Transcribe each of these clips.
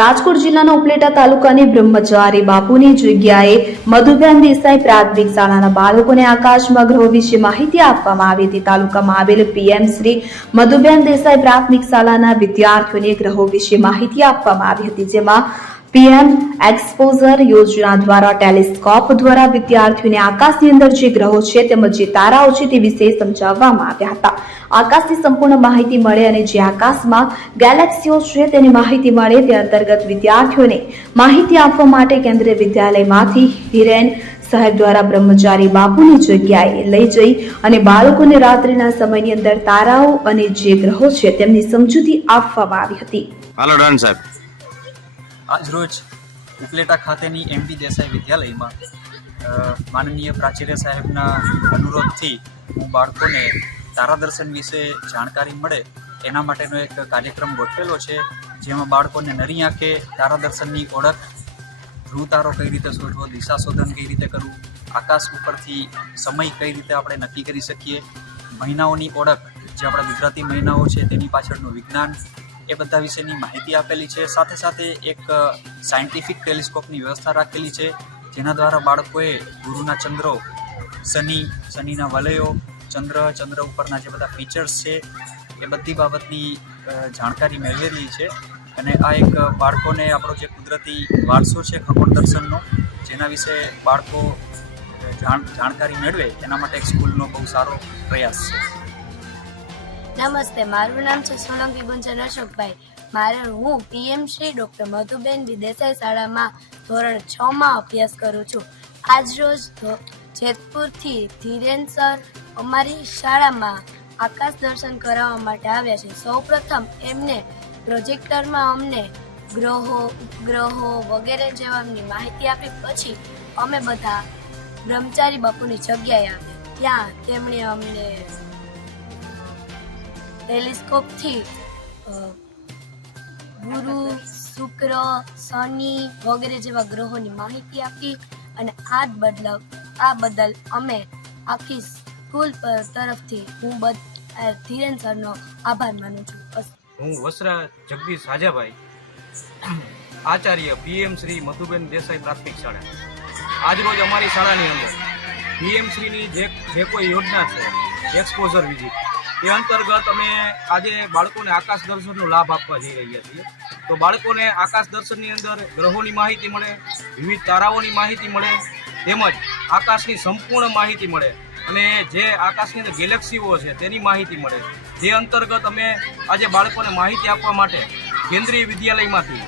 રાજકોટ જિલ્લાના ઉપલેટા તાલુકાની બ્રહ્મચારી બાપુની જગ્યાએ મધુબેન દેસાઈ પ્રાથમિક શાળાના બાળકોને આકાશમાં ગ્રહો વિશે માહિતી આપવામાં આવી હતી. તાલુકામાં આવેલ પીએમ શ્રી મધુબેન દેસાઈ પ્રાથમિક શાળાના વિદ્યાર્થીઓને ગ્રહો વિશે માહિતી આપવામાં આવી હતી, જેમાં પીએમ એક્સપોઝર યોજના દ્વારા ટેલિસ્કોપ દ્વારા વિદ્યાર્થીઓને આકાશની અંદર જે ગ્રહો છે તેમજ જે તારાઓ છે તે વિશે સમજાવવામાં આવ્યા હતા. આકાશની સંપૂર્ણ માહિતી મળે અને જે આકાશમાં ગેલેક્સીઓ છે તેની માહિતી મળે તે અંતર્ગત વિદ્યાર્થીઓને માહિતી આપવા માટે કેન્દ્રીય વિદ્યાલયમાંથી હિરેન સાહેબ દ્વારા બ્રહ્મચારી બાપુની જગ્યાએ લઈ જઈ અને બાળકોને રાત્રિના સમયની અંદર તારાઓ અને જે ગ્રહો છે તેમની સમજૂતી આપવામાં આવી હતી. હાલો ડન સાહેબ. આજરોજ ઉપલેટા ખાતેની એમડી દેસાઈ વિદ્યાલયમાં માનનીય પ્રાચાર્ય સાહેબના અનુરોધથી હું બાળકોને તારાદર્શન વિશે જાણકારી મળે એના માટેનો એક કાર્યક્રમ ગોઠવેલો છે, જેમાં બાળકોને નરી આંખે તારાદર્શનની ઓળખ, ધ્રુવ તારો કઈ રીતે શોધવો, દિશા શોધન કઈ રીતે કરવું, આકાશ ઉપરથી સમય કઈ રીતે આપણે નક્કી કરી શકીએ, મહિનાઓની ઓળખ, જે આપણા ગુજરાતી મહિનાઓ છે તેની પાછળનું વિજ્ઞાન, એ બધા વિશેની માહિતી આપેલી છે. સાથે સાથે એક સાયન્ટિફિક ટેલિસ્કોપની વ્યવસ્થા રાખેલી છે, જેના દ્વારા બાળકોએ ગુરુના ચંદ્રો, શનિના વલયો, ચંદ્ર ઉપરના જે બધા ફીચર્સ છે એ બધી બાબતની જાણકારી મેળવેલી છે. અને આ એક બાળકોને આપણો જે કુદરતી વારસો છે ખગોળ દર્શનનો, જેના વિશે બાળકો જાણકારી મેળવે એના માટે એક સ્કૂલનો બહુ સારો પ્રયાસ છે. નમસ્તે, મારું નામ છે સોલંકી ગુંજન અશોકભાઈ. હું પીએમ શ્રી ડૉક્ટર મધુબેન દેસાઈ શાળામાં ધોરણ 6માં અભ્યાસ કરું છું. આજરોજ જેતપુરથી ધીરેન સર અમારી શાળામાં આકાશ દર્શન કરાવવા માટે આવ્યા છે. સૌપ્રથમ એમને પ્રોજેક્ટરમાં અમને ગ્રહો, ઉપગ્રહો વગેરે જેવાની માહિતી આપી. પછી અમે બધા બ્રહ્મચારી બાપુની જગ્યાએ આવ્યા. ત્યાં તેમણે અમને ટેલિસ્કોપથી ગુરુ, શુક્ર, શનિ વગેરે જેવા ગ્રહોની માહિતી આપી. અને આ બદલ અમે આખી સ્કૂલ તરફથી હું ધીરેન સરનો આભાર માનું છું. હું વસરા જગદીશ હાજાભાઈ, આચાર્ય પીએમ શ્રી મધુબેન દેસાઈ પ્રાથમિક શાળા. આજરોજ અમારી શાળાની અંદર પીએમ શ્રીની જે કોઈ યોજના છે એક્સપોઝર વિઝિટ, એ અંતર્ગત અમે આજે બાળકોને આકાશ દર્શનનો લાભ આપવા જઈ રહ્યા છીએ. તો બાળકોને આકાશ દર્શનની અંદર ગ્રહોની માહિતી મળે, વિવિધ તારાઓની માહિતી મળે, તેમજ આકાશની સંપૂર્ણ માહિતી મળે અને જે આકાશની અંદર ગેલેક્સીઓ છે તેની માહિતી મળે. જે અંતર્ગત અમે આજે બાળકોને માહિતી આપવા માટે કેન્દ્રીય વિદ્યાલયમાંથી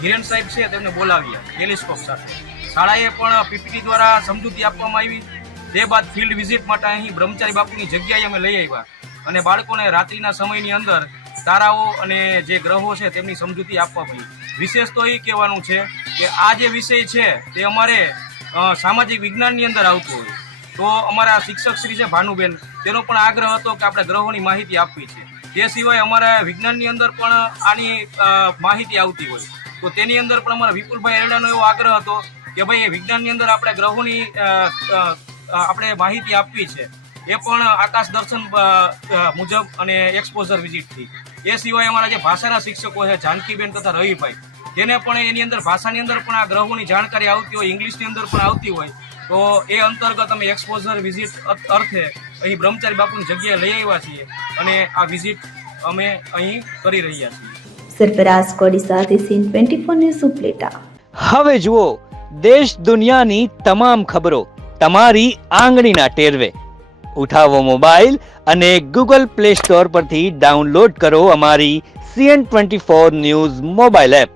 ધીરેન સાહેબ છે તેમને બોલાવ્યા ટેલિસ્કોપ સાથે. શાળાએ પણ પીપીટી દ્વારા સમજૂતી આપવામાં આવી. તે બાદ ફિલ્ડ વિઝિટ માટે અહીં બ્રહ્મચારી બાપુની જગ્યાએ અમે લઈ આવ્યા અને બાળકોને રાત્રિના સમયની અંદર તારાઓ અને જે ગ્રહો છે તેમની સમજૂતી આપવા પડી. વિશેષ તો એ કહેવાનું છે કે આ જે વિષય છે તે અમારે સામાજિક વિજ્ઞાનની અંદર આવતું હોય તો અમારા શિક્ષક શ્રી છે ભાનુબેન, તેનો પણ આગ્રહ હતો કે આપણે ગ્રહોની માહિતી આપવી છે. તે સિવાય અમારા વિજ્ઞાનની અંદર પણ આની માહિતી આવતી હોય તો તેની અંદર પણ અમારા વિપુલભાઈ એરડાનો એવો આગ્રહ હતો કે ભાઈ એ વિજ્ઞાનની અંદર આપણે ગ્રહોની આપણે માહિતી આપવી છે, એ પણ આકાશ દર્શન મુજબ અને એક્સપોઝર વિઝિટથી. એ સિવાય અમારા જે ભાષાના શિક્ષકો છે જાનકીબેન તથા રવિભાઈ, તેને પણ એની અંદર ભાષાની અંદર પણ આ ગ્રહોની જાણકારી આવતી હોય, ઇંગ્લિશની અંદર પણ આવતી હોય તો એ અંતર્ગત અમે એક્સપોઝર વિઝિટ અર્થે અહીં બ્રહ્મચારી બાપુની જગ્યાએ લઈ આવ્યા છીએ અને આ વિઝિટ અમે અહીં કરી રહ્યા છીએ. સરફરાઝ કોડી સાથે સીન 24 ન્યૂઝ ઉપલેટા. હવે જુઓ દેશ દુનિયાની તમામ ખબરો તમારી આંગળીના ટેરવે. ઉઠાવો મોબાઈલ અને ગૂગલ પ્લે સ્ટોર પરથી ડાઉનલોડ કરો અમારી CN24 ન્યૂઝ મોબાઈલ એપ.